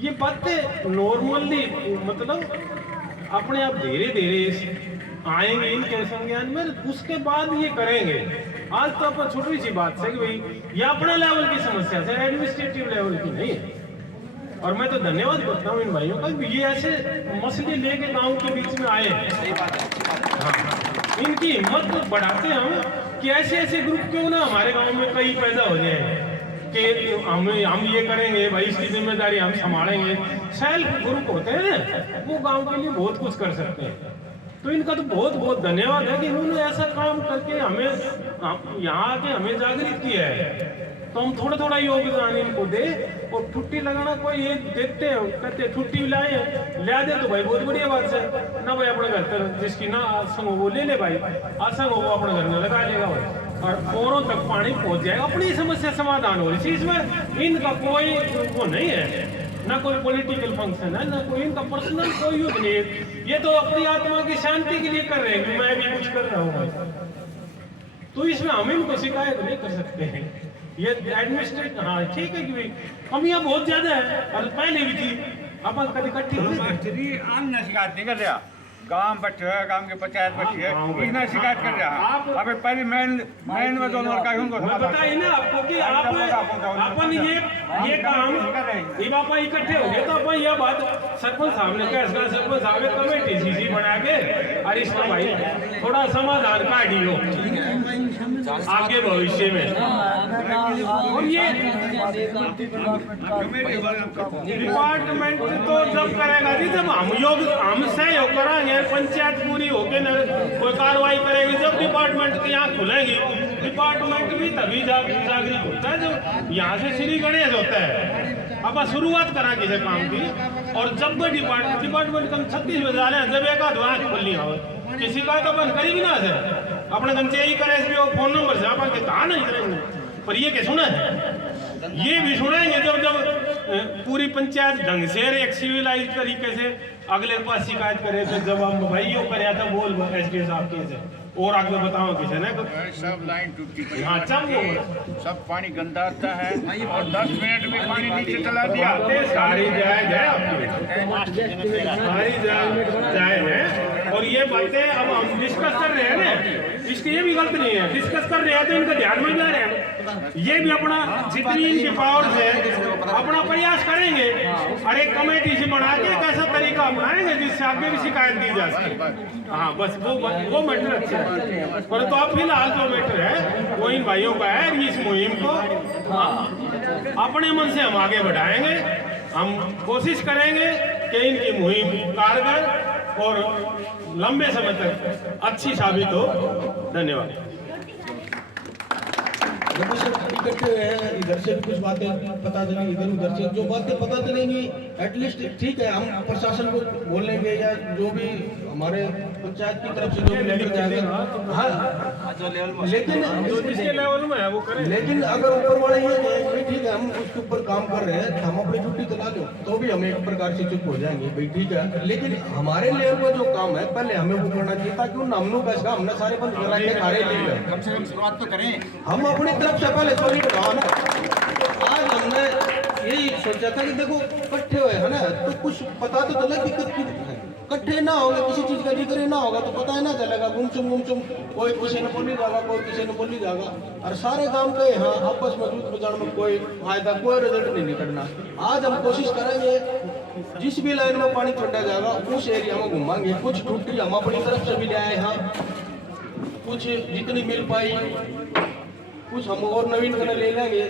ये बातें नॉर्मली मतलब अपने आप धीरे धीरे आएंगे इनके संज्ञान में, उसके बाद ये करेंगे। आज तो अपन छोटी सी बात है कि भाई ये अपने लेवल की समस्या है, एडमिनिस्ट्रेटिव लेवल की नहीं है। और मैं तो धन्यवाद करता हूँ इन भाइयों का, ये ऐसे मसले लेके गांव के बीच में आए हैं। हाँ, इनकी हिम्मत बढ़ाते हैं हम कि ऐसे ऐसे ग्रुप क्यों ना हमारे गाँव में कई पैदा हो जाए कि हम ये करेंगे भाई, इसकी जिम्मेदारी हम संभालेंगे। सेल्फ ग्रुप होते हैं ना, वो गांव के लिए बहुत कुछ कर सकते हैं। तो इनका तो बहुत बहुत धन्यवाद है कि इन्होंने ऐसा काम करके हमें यहाँ आके हमें जागृत किया है। तो हम थोड़ा थोड़ा योगदान इनको दे, और छुट्टी लगाना कोई ये देते हैं, कहते हैं छुट्टी लाए ला दे तो भाई बहुत बढ़िया बात है ना भाई, अपने घर पर जिसकी ना आसंग हो वो ले ले भाई, आसंग हो वो अपने घर में लगा लेगा भाई, और औरों तक पानी पहुंच जाएगा, अपनी समस्या समाधान हो रही है। इसमें इनका कोई वो नहीं है, ना कोई पॉलिटिकल फंक्शन है, ना कोई इनका पर्सनल कोई यूज नहीं है। ये तो अपनी आत्मा की शांति के लिए कर रहे हैं कि मैं भी कुछ कर रहा हूँ, तो इसमें हम इनको शिकायत नहीं कर सकते हैं। ये एडमिनिस्ट्रेट हाँ ठीक है कि भाई कमियां बहुत ज्यादा है और पहले भी थी, अपन कभी इकट्ठी अन्य शिकायत नहीं कर रहा, गांव बैठे है, गांव के पंचायत बैठी है, इसने शिकायत कर रहा है। अबे पहले मेन में दोनों लड़का उनको बताइए ना आपको कि आप अपन ये काम ये बापा इकट्ठे हो गए, तो अपन यह बात सरपंच साहब ने कहा, सरपंच साहब ने कमेटी सीसी बना के और इसका भाई थोड़ा समाधान काटी हो आगे भविष्य में। और ये डिपार्टमेंट तो जब करेगा जी, जब हम सहयोग कराएंगे, पंचायत पूरी होके न कोई कार्रवाई करेगी, जब डिपार्टमेंट की यहाँ खुलेगी, डिपार्टमेंट भी तभी जागृत होता है जब यहाँ से श्री गणेश होता है। अब शुरुआत करा किसी काम की, और जब भी डिपार्टमेंट कम 36 बजे आ रहे हैं, जब एक आध आँख खोलनी हो किसी का तो बंद करी भी ना सर, अपने गंजे ही करे फोन नंबर से अपन के कहा नहीं करेंगे, पर ये क्या सुना है, ये भी सुनेंगे जब जब पूरी पंचायत ढंग से एक सिविलाइज तरीके से अगले के पास शिकायत करे, तो जब हम भाई यो कर था बोल एसडीओ साहब के और आगे बताओ किसी ने सब लाइन टूटी पड़ी, हाँ सब पानी गंदा आता है, और 10 मिनट में पानी नीचे चला दिया। सारी जायज है आपकी, सारी जायज है। और ये बातें अब हम डिस्कस कर रहे हैं ना, इसके ये भी गलत नहीं है, डिस्कस कर रहे हैं तो इनका ध्यान में भी आ रहे हैं। ये भी अपना जितनी इनकी पावर से अपना प्रयास करेंगे और एक कमेटी से बना के एक ऐसा तरीका अपनाएंगे जिससे आगे भी शिकायत दी जा सके। हाँ बस वो मैटर अच्छा है, परंतु अब फिलहाल जो मैटर है वो इन भाइयों का है। इस मुहिम को अपने मन से हम आगे बढ़ाएंगे, हम कोशिश करेंगे कि इनकी मुहिम कारगर और लंबे समय तक अच्छी साबित हो। धन्यवाद। देखो सब इकट्ठे हुए हैं, इधर से भी कुछ बातें पता चलेंगी, इधर उधर से जो बातें पता चलेंगी एटलीस्ट ठीक है, हम प्रशासन को बोलेंगे या जो भी हमारे पंचायत की तरफ से जो भी लेटर जाएगा। हाँ लेकिन जिसके लेवल में है वो करें। लेकिन अगर ऊपर वाले ये कहें भाई ठीक है हम उसके ऊपर काम कर रहे हैं, हम अपनी ड्यूटी चला लो, तो भी हम एक प्रकार से चुप हो जाएंगे भाई ठीक है। लेकिन हमारे लेवल में जो काम है पहले हमें वो करना चाहिए, ताकि उन हमनों का हमने सारे बंद करा के सारे ले कम से कम शुरुआत तो करें। हम अपनी तरफ से पहले सॉरी बताओ ना। आज हमने यही सोचा था कि देखो इकट्ठे हुए है ना, तो कुछ पता तो चला कि इकट्ठे ना होगा, किसी चीज का जिक्र ना होगा तो पता ही ना चलेगा। गुमचुम कोई किसी ने बोली जाएगा, कोई किसी ने बोली जाएगा, और सारे काम के यहाँ आपस में जुट बजाने में कोई फायदा कोई रिजल्ट नहीं निकलना। आज हम कोशिश करेंगे जिस भी लाइन में पानी छोड़ा जाएगा उस एरिया में घुमाएंगे। कुछ टूटी हम अपनी तरफ से भी ले आए यहाँ, कुछ जितनी मिल पाई कुछ हम और नवीन करने ले लेंगे।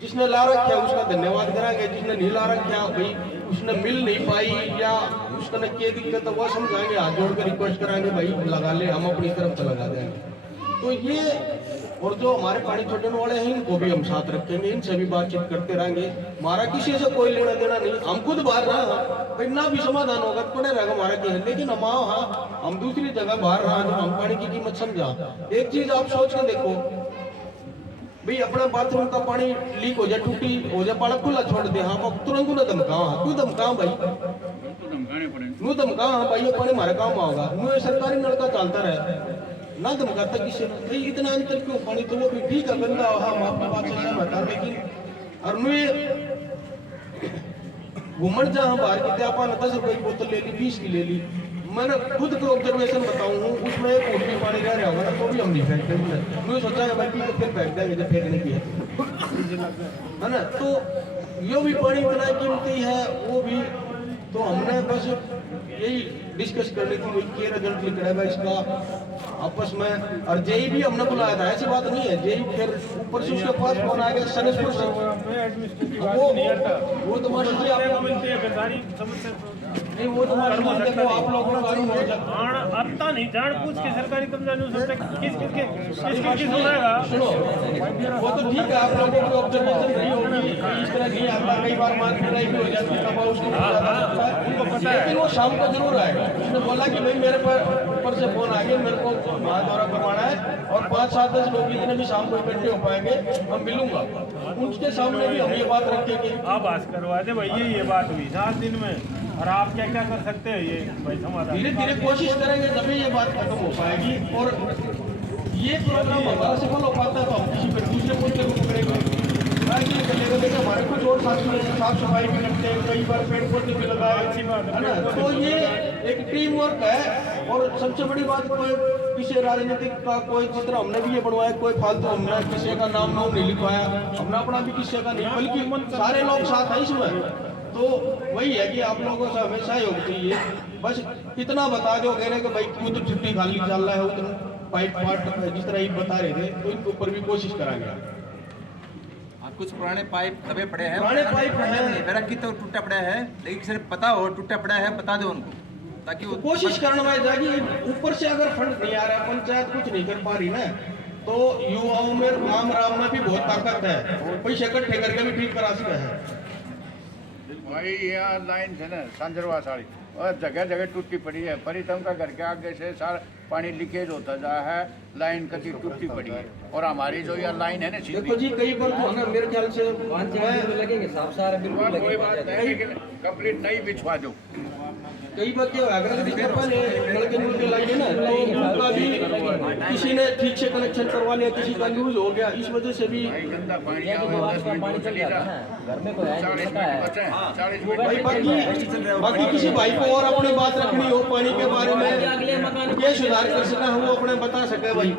जिसने ला रखा उसका धन्यवाद करेंगे, जिसने नहीं ला रखा भाई उसने मिल नहीं पाई या उसका क्या दिक्कत है वो समझाएंगे, हाथ जोड़ कर रिक्वेस्ट कराएंगे भाई लगा ले, हम अपनी तरफ से लगा देंगे। तो ये और जो हमारे पानी छोड़ने वाले हैं इनको भी हम साथ रखेंगे, इनसे भी बातचीत करते रहेंगे। हमारा किसी से कोई लेना देना नहीं, हम खुद बाहर रहा भाई ना भी समाधान होगा तो पड़े रहेगा हमारा क्या है। लेकिन हम हाँ हम दूसरी जगह बाहर रहा जब हम पानी की कीमत समझा। एक चीज आप सोच के देखो भाई, अपना बाथरूम का पानी लीक हो जाए, टूटी हो जाए, पाला खुला छोड़ दे, हाँ तुरंत ना धमका, तू धमका भाई, नू धमका हाँ भाई ये पानी हमारे काम होगा, नू सरकारी नलका चलता रहे ना धमकाता किसी ने भाई। इतना अंतर क्यों पानी, तो वो भी ठीक है गंदा हाँ हम आपकी बात से सहमत है, लेकिन और नू घूमन जहाँ बाहर की अपन 10 रुपए की बोतल ले ली, 20 की ले ली, मैंने खुद को ऑब्जर्वेशन बताऊं उसमें एक फुट भी पानी रह रहा होगा ना तो भी हम नहीं फेंकते। मुझे सोचा है भाई कि फिर फेंक देंगे जब फेंकने की है ना। तो ये भी पानी इतना कीमती है वो भी, तो हमने बस यही डिस्कस करनी थी भाई क्या रिजल्ट निकलेगा इसका आपस में। और जेई भी हमने बुलाया था, ऐसी बात नहीं है, जेई फिर ऊपर से उसके पास फोन आ गया सनसपुर से, वो तो मास्टर जी आप मिलते हैं सारी समस्या नहीं, वो तो देखो आप लोगों आता नहीं जान पूछ के सरकारी कर्मचारी हो सकता है किस सुनाएगा। सुनो वो तो ठीक है, आप लोगों को ऑब्जर्वेशन नहीं होगी इस तरह की, आपका कई बार मार पिटाई भी हो जाती है उसको पता है, लेकिन वो शाम को जरूर आएगा। उसने बोला कि भाई मेरे पर ऊपर से फोन आ गया, मेरे को वहाँ दौरा करवाना है और 5-7-10 लोग जितने भी शाम को इकट्ठे हो पाएंगे मैं मिलूंगा, उनके सामने भी हम ये बात रखेंगे। आप आस करवा दे भाई ये बात हुई 7 दिन में, और आप क्या क्या कर सकते हैं ये भाई समाधान धीरे धीरे कोशिश करेंगे तभी ये बात खत्म हो पाएगी। और ये प्रोग्राम हमारा सफल हो पाता है तो हम किसी पर दूसरे मुद्दे को पकड़ेंगे देखिए हमारे कुछ और साफ सफाई भी करते हैं, कई बार पेड़ पौधे भी लगाए, अच्छी बात है ना। तो ये एक टीम वर्क है। और सबसे बड़ी बात कोई किसी राजनीतिक का कोई चित्र हमने भी ये बनवाया, कोई फालतू हमने किसी का नाम नहीं लिखवाया, हमने अपना भी किसी का नहीं, बल्कि सारे लोग साथ हैं इसमें। तो वही है कि आप लोगों से हमेशा सहयोग चाहिए, बस इतना बता दो कहने कि भाई खुद छुट्टी खाली चल रहा है, उतना पाइप पार्ट जिस तरह ये बता रहे थे तो इनके ऊपर भी कोशिश कराएंगे। कुछ पुराने पाइप दबे पड़े हैं, पुराने पाइप हैं, मेरा की तो टूटा पड़ा है, लेकिन किसी पता हो टूटा पड़ा है बता दो उनको, ताकि वो कोशिश करना में जाएगी। ऊपर से अगर फंड नहीं आ रहा, पंचायत कुछ नहीं कर पा रही ना, तो युवाओं में राम में भी बहुत ताकत है, पैसे इकट्ठे करके भी ठीक करा सकते हैं भाई। यहाँ लाइन है ना सांजरवा साड़ी और जगह जगह टूटी पड़ी है, परितम का घर के आगे से सारा पानी लीकेज होता जा है, लाइन कभी टूटी पड़ी है। और हमारी जो यह लाइन है ना देखो जी कई बार तो ना मेरे ख्याल से लगेंगे साफ सारा बिल्कुल कोई बात नहीं, लेकिन कंप्लीट नहीं बिछवा दो। कई बार क्या अगर नलके नुलके लाइए ना तो उनका भी किसी ने ठीक से कनेक्शन करवा लिया, किसी का यूज हो गया, इस वजह से भी गंदा पानी बाकी किसी भाई को और अपनी बात रखनी हो पानी के बारे में, ये सुधार कर सका वो अपने बता सके गए भाई।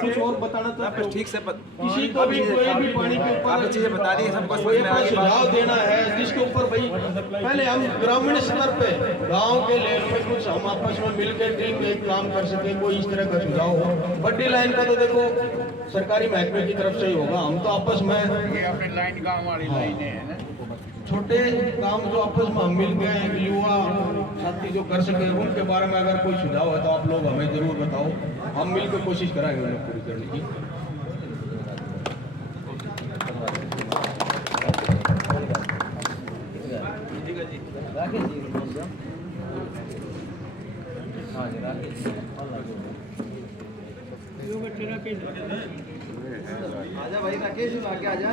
कुछ और बताना तो ठीक से किसी को भी कोई भी पानी के ऊपर आपने चीजें बता दी सब बस कोई अपना सुझाव देना है जिसके ऊपर भाई पहले हम ग्रामीण स्तर पे गांव के लेवल पे कुछ हम आपस में मिलकर टीम में काम कर सके, कोई इस तरह का सुझाव हो। बड़ी लाइन का तो देखो सरकारी महकमे की तरफ से ही होगा, हम तो आपस में ये अपने लाइन गाँव वाली लाइनें हैं ना, छोटे काम जो आपस में हम मिल गए एक युवा साथी जो कर सके उनके बारे में अगर कोई सुझाव है तो आप लोग हमें जरूर बताओ, हम मिलकर कोशिश कराएंगे उन्हें पूरी करने की। आजा भाई राकेश, आगे आजा।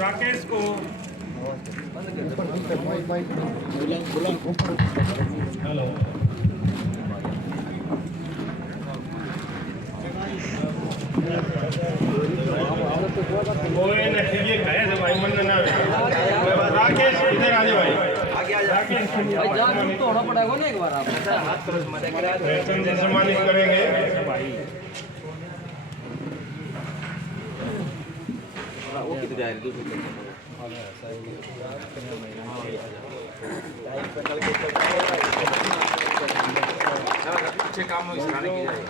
राकेश को हेलो कोई नहीं, ये कहे से भाई मन ना राकेश इधर आ जाओ भाई, आगे आजा भाई, जा तो होना पड़ेगा ना एक बार। आप हाथ तरफ मदद करा से सम्मानित करेंगे भाई। वो कितने जाए अच्छे काम में इसराने की जाए।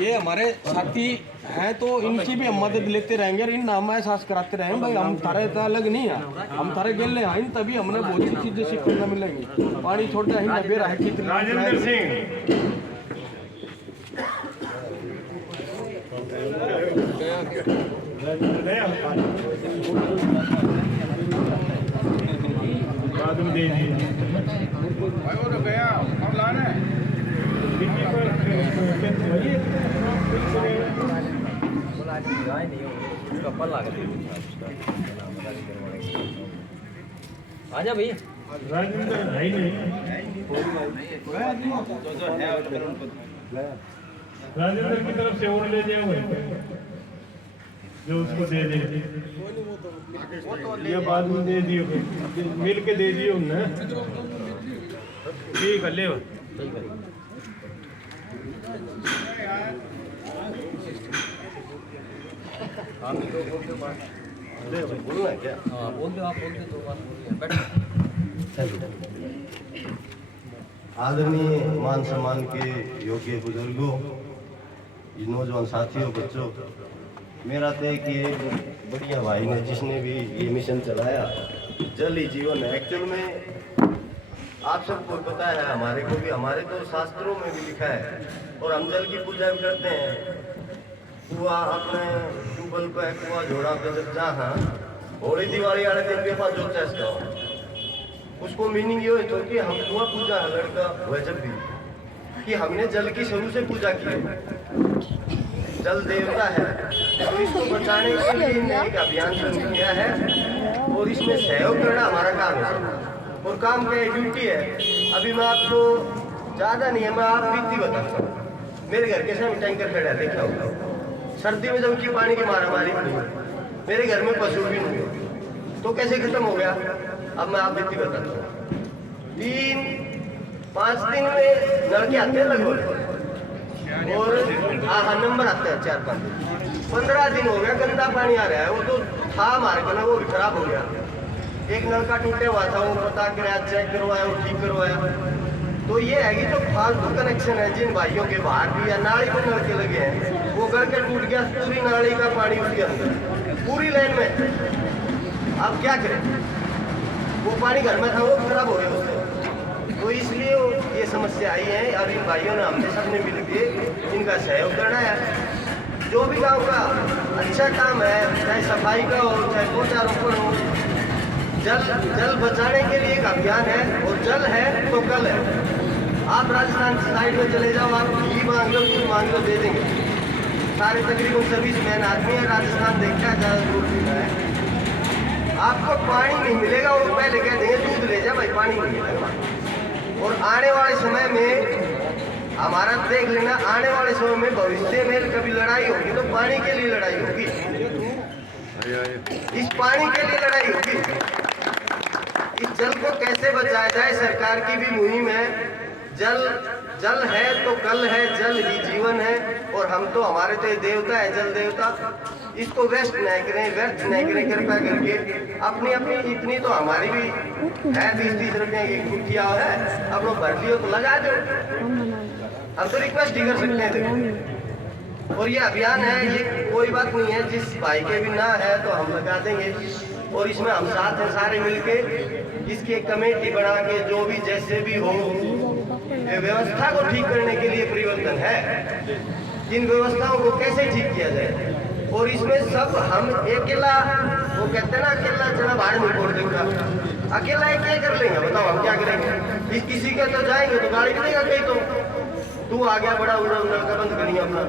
ये हमारे साथी हैं तो इनकी भी हम मदद लेते रहेंगे और इन नाम एहसास कराते रहेंगे भाई हम थारे तो अलग नहीं है, हम थारे गेले हैं तभी हमने बहुत सी चीजें सीखने को मिलेंगी। पानी छोड़ते हैं नबे रहा है राजेंद्र सिंह बाद में दे दिए भाई वो तो गया हम लाने आजा भैया। राजेंद्र भाई नहीं, राजेंद्र की तरफ से और ले जाओ जो उसको दे दे, ये बाद में दे दियो, मिल के दे दियो ना, ठीक है ले बोलना है क्या? हाँ बोल दो, आप बोल दो, 2 बार बोलिए, बैठो। आदरणीय मान सम्मान के योग्य बुजुर्गों, नौजवान साथियों, बच्चों, मेरा तो एक ये बढ़िया भाई ने जिसने भी ये मिशन चलाया जल ही जीवन है। एक्चुअल में आप सबको पता है, हमारे को भी, हमारे तो शास्त्रों में भी लिखा है और हम जल की पूजा भी करते हैं। कुआ अपने ट्यूबवेल पे कुआ जोड़ा पे जब जहाँ होली दिवाली वाले दिन के पास जो चेस्ट हो, उसको मीनिंग ये है कि हम कुआ पूजा है लड़का हुआ जब भी कि हमने जल की शुरू से पूजा की है, जल देवता है, तो इसको बचाने के लिए हमने एक अभियान शुरू किया है और इसमें सहयोग करना हमारा काम है और काम का ड्यूटी है। अभी मैं आपको ज़्यादा नहीं है, मैं आप बीती बताता हूँ। मेरे घर के सामने टैंकर खड़ा है, देखा होगा, सर्दी में जब की पानी की मारामारी हुई, मेरे घर में पशु भी नहीं हुए तो कैसे खत्म हो गया। अब मैं आप बीती बताता हूँ, 3-5 दिन में नल के आते हैं लगभग और नंबर आते हैं 4-5 दिन, 15 दिन हो गया गंदा पानी आ रहा है। वो तो था हमारे को ना, वो भी खराब हो गया। एक नलका टूटे हुआ था, वो पता कराया, चेक करवाया, वो ठीक करवाया। तो ये है कि जो फालतू कनेक्शन है जिन भाइयों के बाहर भी या नाली में नलके लगे हैं, वो गल के टूट गया, पूरी नाली का पानी उसके अंदर पूरी लाइन में। आप क्या करें, वो पानी घर में था, वो खराब हो गया उससे। तो इसलिए ये समस्या आई है। अब इन भाइयों ने, हमने सबने मिल के इनका सहयोग करना है। जो भी गाँव का अच्छा काम है, चाहे सफाई का हो, चाहे पौधारोपण हो, जल बचाने के लिए एक अभियान है और जल है तो कल है। आप राजस्थान साइड में चले जाओ, आप घी मांग लो, दूध मांग लो, दे देंगे। सारे तकरीबन सभी मैन आदमी है, राजस्थान देखा है, ज़्यादा दूर पीता है। आपको पानी नहीं मिलेगा, वो पहले कह देंगे दूध ले जा भाई, पानी नहीं मिलेगा। और आने वाले समय में हमारा देख लेना, आने वाले समय में भविष्य में कभी लड़ाई होगी तो पानी के लिए लड़ाई होगी, इस पानी के लिए लड़ाई होगी। इस जल को कैसे बचाया जाए, सरकार की भी मुहिम है। जल है तो कल है, जल ही जीवन है। और हम तो, हमारे तो देवता है जल देवता, इसको वेस्ट नहीं करें, व्यर्थ नहीं करें कृपया करके। अपनी अपनी इतनी तो हमारी भी है, 20-30 रुपये की कुटिया है, आप लोग भर लियो तो लगा दो, हम तो रिक्वेस्ट ही कर सकते हैं। और ये अभियान है, ये कोई बात नहीं है, जिस भाई के भी ना है तो हम लगा देंगे। और इसमें हम साथ हैं सारे मिलके, इसकी एक कमेटी बना के जो भी जैसे भी हो, व्यवस्था को ठीक करने के लिए परिवर्तन है, इन व्यवस्थाओं को कैसे ठीक किया जाए। और इसमें सब हम अकेला, वो कहते हैं ना अकेला चढ़ा भाड़ नहीं फोड़ देगा, अकेला ही क्या कर लेंगे बताओ, हम क्या करेंगे। इस किसी के तो जाएंगे तो गाड़ी मिलेगा कहीं, तो तू आ गया बड़ा उड़ा उड़ा का बंद करेंगे अपना।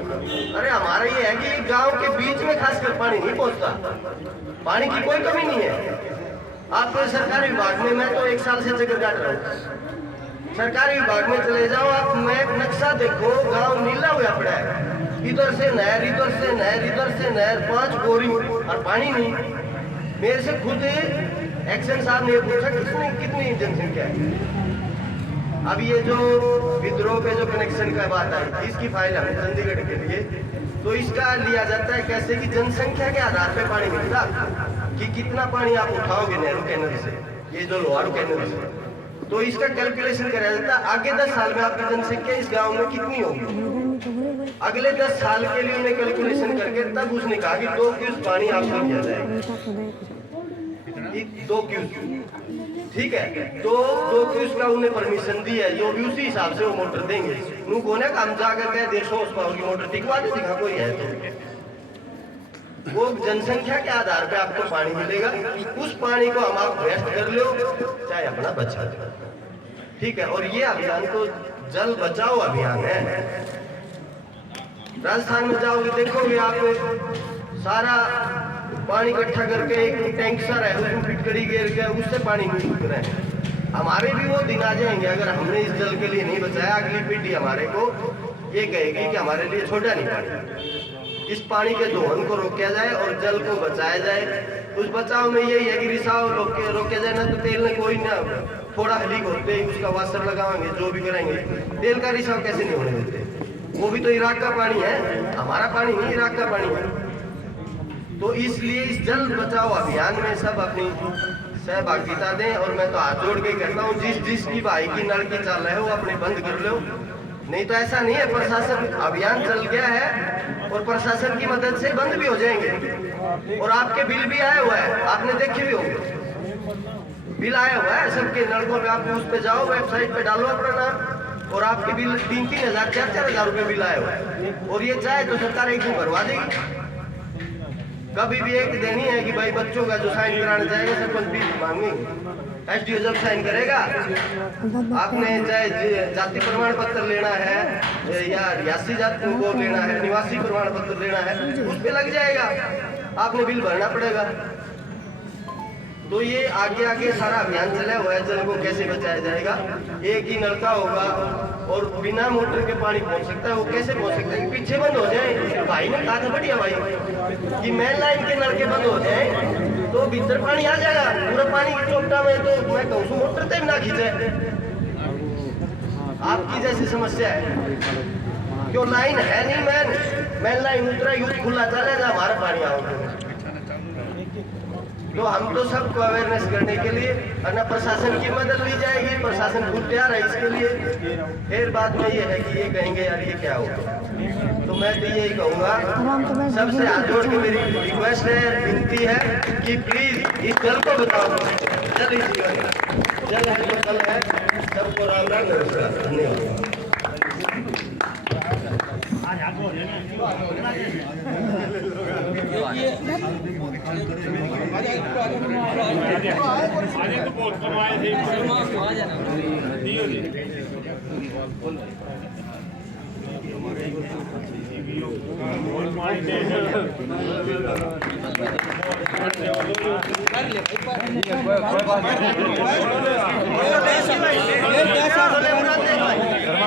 अरे हमारा ये है कि गांव के बीच में खासकर पानी नहीं पहुंचता, पानी की कोई कमी नहीं है। आप सरकारी विभाग में, मैं तो 1 साल से चक्कर काट रहा हूँ, सरकारी विभाग में चले जाओ आप, मैप नक्शा देखो, गांव नीला हुआ पड़ा है, इधर से नहर, इधर से नहर, इधर से नहर, 5 बोरिंग और पानी नहीं। मेरे से खुद एक्शन साहब ने पूछा कितनी जनसंख्या है। अब ये जो विद्रोह पे जो कनेक्शन का बात आई, इसकी फाइल हमें चंडीगढ़ के लिए, तो इसका लिया जाता है कैसे कि जनसंख्या के आधार पे पानी मिलता, कि कितना पानी आप उठाओगे नेहरू कैनल से, ये जो लोहारू कैनल से, तो इसका कैलकुलेशन करा जाता है। आगे 10 साल में आपकी जनसंख्या इस गांव में कितनी होगी, अगले 10 साल के लिए उन्हें कैलकुलेशन करके तब उसने कहा कि 2 क्यूस पानी आपको दिया जाएगा, 2 क्यूस, ठीक है। तो 2 क्यूस का उन्हें परमिशन दी है, जो भी उसी हिसाब से वो मोटर देंगे। नू कोने काम जाकर के 150 पावर की मोटर टिकवा दे, दिखा कोई है तो वो जनसंख्या के आधार पे आपको पानी मिलेगा, उस पानी को हम आप वेस्ट कर लो चाहे अपना बचा दो, ठीक है। और ये अभियान तो जल बचाओ अभियान है। राजस्थान में जाओगे देखोगे आप, सारा पानी इकट्ठा करके एक टैंक सर है, उसमें फिटकड़ी घेर के उससे पानी निकाल रहे हैं। हमारे भी वो दिन आ जाएंगे, अगर हमने इस जल के लिए नहीं बचाया, अगली पीढ़ी हमारे को ये कहेगी कि हमारे लिए छोटा नहीं पानी। इस पानी के दोहन को रोका जाए और जल को बचाया जाए। उस बचाव में यही है कि रिसाव रोके जाए ना, तो तेल में कोई ना, थोड़ा लीक होते ही उसका वाशर लगाएंगे, जो भी करेंगे, तेल का रिसाव कैसे नहीं होने देते। वो भी तो इराक का पानी है, हमारा पानी नहीं, इराक का पानी है। तो इसलिए इस जल बचाओ अभियान में सब अपनी सहभागिता दें। और मैं तो हाथ जोड़ के कहता हूँ, जिसकी भाई की नल की चाल है वो अपने बंद कर लो, नहीं तो ऐसा नहीं है। प्रशासन अभियान चल गया है और प्रशासन की मदद से बंद भी हो जाएंगे। और आपके बिल भी आया हुआ है, आपने देखे भी होंगे, बिल आया हुआ है सबके नलकों में। आप उस पे जाओ, वेबसाइट पे डालो अपना नाम, और आपके बिल 3-3 हज़ार 4-4 हज़ार रुपये बिल आया हुआ है। और ये चाहे तो सरकार एक दिन भरवा देगी। कभी भी एक देनी है कि भाई बच्चों का जो साइन कराने जाएगा सरपंच भी मांगेंगे, एसडीओ जब साइन करेगा, आपने चाहे जाति प्रमाण पत्र लेना है या रियासी जाति को लेना है, निवासी प्रमाण पत्र लेना है, उस पे लग जाएगा, आपने बिल भरना पड़ेगा। तो ये आगे आगे सारा अभियान चला हुआ है, जल को कैसे बचाया जाएगा। एक ही नलका होगा और बिना मोटर के पानी पहुंच सकता है, वो कैसे पहुंच सकता है, पीछे बंद हो जाए। भाई ने कहा था बढ़िया भाई कि मेन लाइन के नलके बंद हो जाए तो भीतर पानी आ जाएगा, पूरा पानी की चोपटा में। तो मैं कहूँ मोटर तक ना खींचे, आपकी जैसी समस्या है, क्यों लाइन है नहीं, मेन लाइन उतरा युद्ध खुला चलेगा, हमारा पानी आओगे। तो हम तो सबको अवेयरनेस करने के लिए अन्य प्रशासन की मदद ली जाएगी, प्रशासन खुद तैयार है इसके लिए। फिर बात में ये है कि ये कहेंगे यार ये क्या होगा, तो मैं तो यही कहूँगा, सबसे हाथ जोड़ के मेरी रिक्वेस्ट है, विनती है कि प्लीज इस जल को बताओ, जल ही जीवन है, जल है तो जल है। सबको राम राम नमस्कार, धन्यवाद। आगे तो बहुत कमाए थे,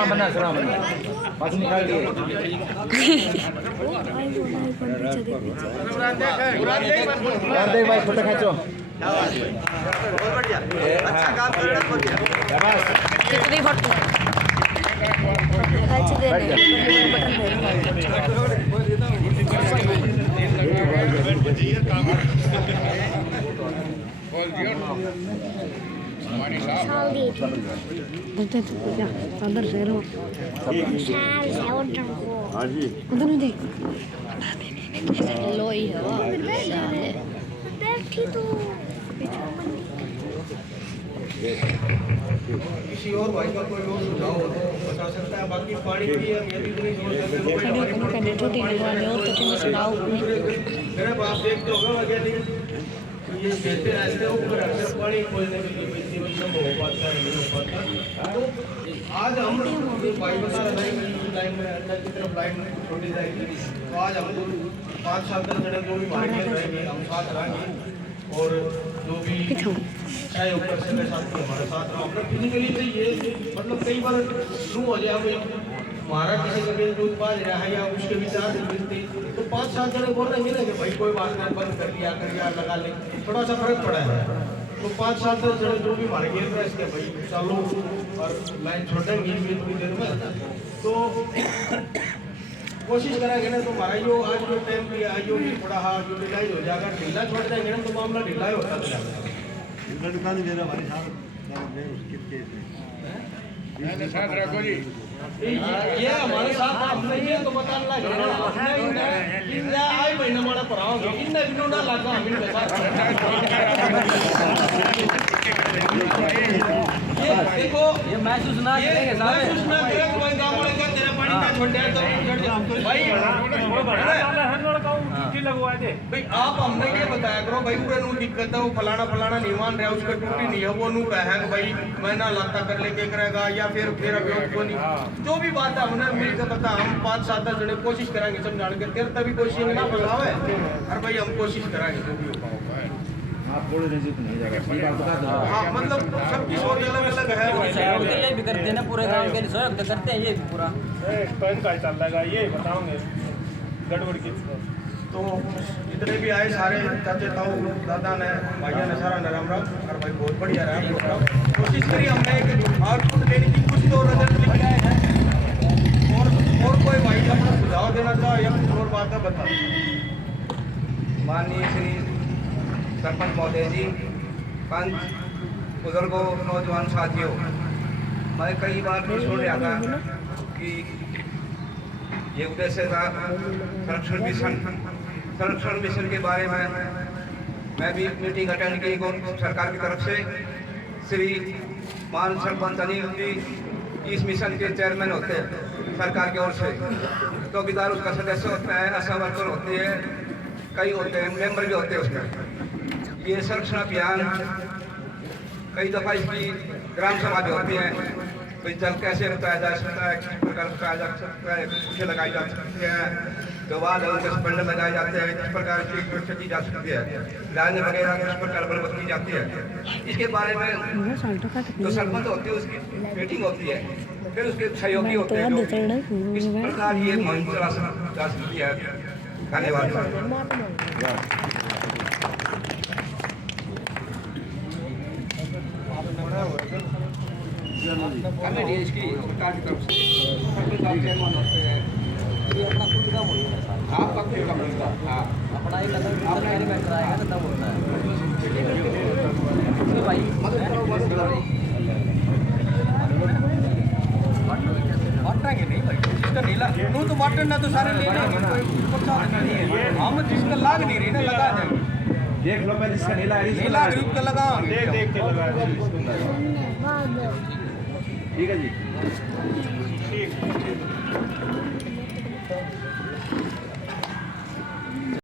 बना बहुत बढ़िया, अच्छा काम कर रहा है। कितनी फोटो अच्छे दे अंदर से रो उधर नहीं देख लोई है बैठी तो किसी और भाई का कोई और सुझाव हो तो बता सकता है। बाकी पानी की मेरी इतनी जरूरत है मेरे बाप देखते होगा वगैरह तो ये कहते रहते हो ऊपर अक्सर पानी खोलने के लिए जीवन सब हो पाता है नहीं हो पाता। तो आज हम भाई बता रहे हैं कि लाइन में अंदर की तरफ लाइन छोड़ी जाएगी। तो आज हम 5-7 जने जो भी मार्केट रहेंगे हम साथ रहेंगे और जो भी चाहे ऊपर से साथ हमारे साथ रहो अपना फिजिकली तो ये मतलब कई बार शुरू हो जाए हमें हमारा किसी का बिल दूध बाज रहा है या उसके विचार नहीं मिलते तो 5-7 जने बोल रहे हैं कि भाई कोई बात नहीं बंद कर दिया लगा ले थोड़ा सा फर्क पड़ा है। तो 5-7 जने जो भी हमारे गेम है इसके भाई चलो और लाइन छोड़ेंगे थोड़ी देर में तो कोशिश करेंगे ना तो हमारा यो आज जो टाइम दिया है यो थोड़ा हाँ यूटिलाइज हो जाएगा। ढीला छोड़ देंगे ना तो मामला ढीला ही होता चला ये हमारे साथ आपने ये तो बता लगा हमने आई महीना हमारा पढ़ाओगे इनने भी ना लगा हम इनके साथ ये देखो ये महसूस ना करेंगे कोई गांव वाले का तेरा पानी का छोड़ दे तो भाई भाई आप हमने ये बताया करो भाई पूरे नु दिक्कत है वो फलाना नहीं मान रहा उसका टूटी नहीं है वो नु कहे कि भाई मैं ना लाता कर लेके करेगा या फिर मेरा को नहीं जो भी बात है हमने मिलकर बता हम 5-7 जने कोशिश करेंगे समझाने के तेरे तभी कोशिश ना बतावे और भाई हम कोशिश करेंगे जो भी होगा आप बोले नहीं जाएगा हाँ मतलब सबकी सोच अलग है ये भी करते हैं ना पूरे गांव के लिए सहयोग करते हैं ये पूरा पैन का चल रहा ये बताओगे गड़बड़ की तो जितने भी आए सारे चाचे ताऊ दादा ने भाइयों ने सारा नरम और भाई बहुत बढ़िया रहा प्रोग्राम। कोशिश करी हमने कि आउटपुट लेने की कुछ तो नजर लिखा है और कोई भाई अपना सुझाव देना चाहे या कुछ और बात है बता। माननीय श्री सरपंच महोदय जी, पंच बुजुर्गों, नौजवान साथियों, मैं कई बार सुन रहा था कि ये उद्देश्य था संरक्षण मिशन के बारे में मैं भी मीटिंग अटेंड की सरकार की तरफ से श्री मान सरपंच अनिल जी इस मिशन के चेयरमैन होते हैं सरकार की ओर से, चौकीदार उसका सदस्य होता है, आशा वर्कर होते हैं, कई होते हैं, मेंबर भी होते हैं उसमें। ये संरक्षण अभियान कई दफ़ा इसकी ग्राम सभा भी होती है, कोई जल कैसे बताया जा सकता है, किस प्रकार बताया जा सकता है, कुछ लगाई जा सकती है, तो बाद बंडल लगाए जाते हैं, किस प्रकार की सुरक्षा की जा सकती है, लाइन वगैरह किस प्रकार बंदोबस्त की जाती है, इसके बारे में जो सरपंच होती है उसकी मीटिंग होती है, फिर उसके सहयोगी होते हैं किस प्रकार ये मुहिम चला जा सकती है। धन्यवाद। कमेटी इसकी सरकार की तरफ से चेयरमैन होते हैं, ये अपना खुद काम होता है, आपका खुद काम होता है, अपना ही कदम अपना ही बैठ रहा है ना तब होता है भाई मदद करो बांटेंगे नहीं भाई जिसका नीला तू तो बांटना तो सारे लेने हम जिसका लाग नहीं रही ना लगा जाएंगे देख लो मैं जिसका नीला ग्रुप का लगा देख के लगा ठीक है जी ठीक।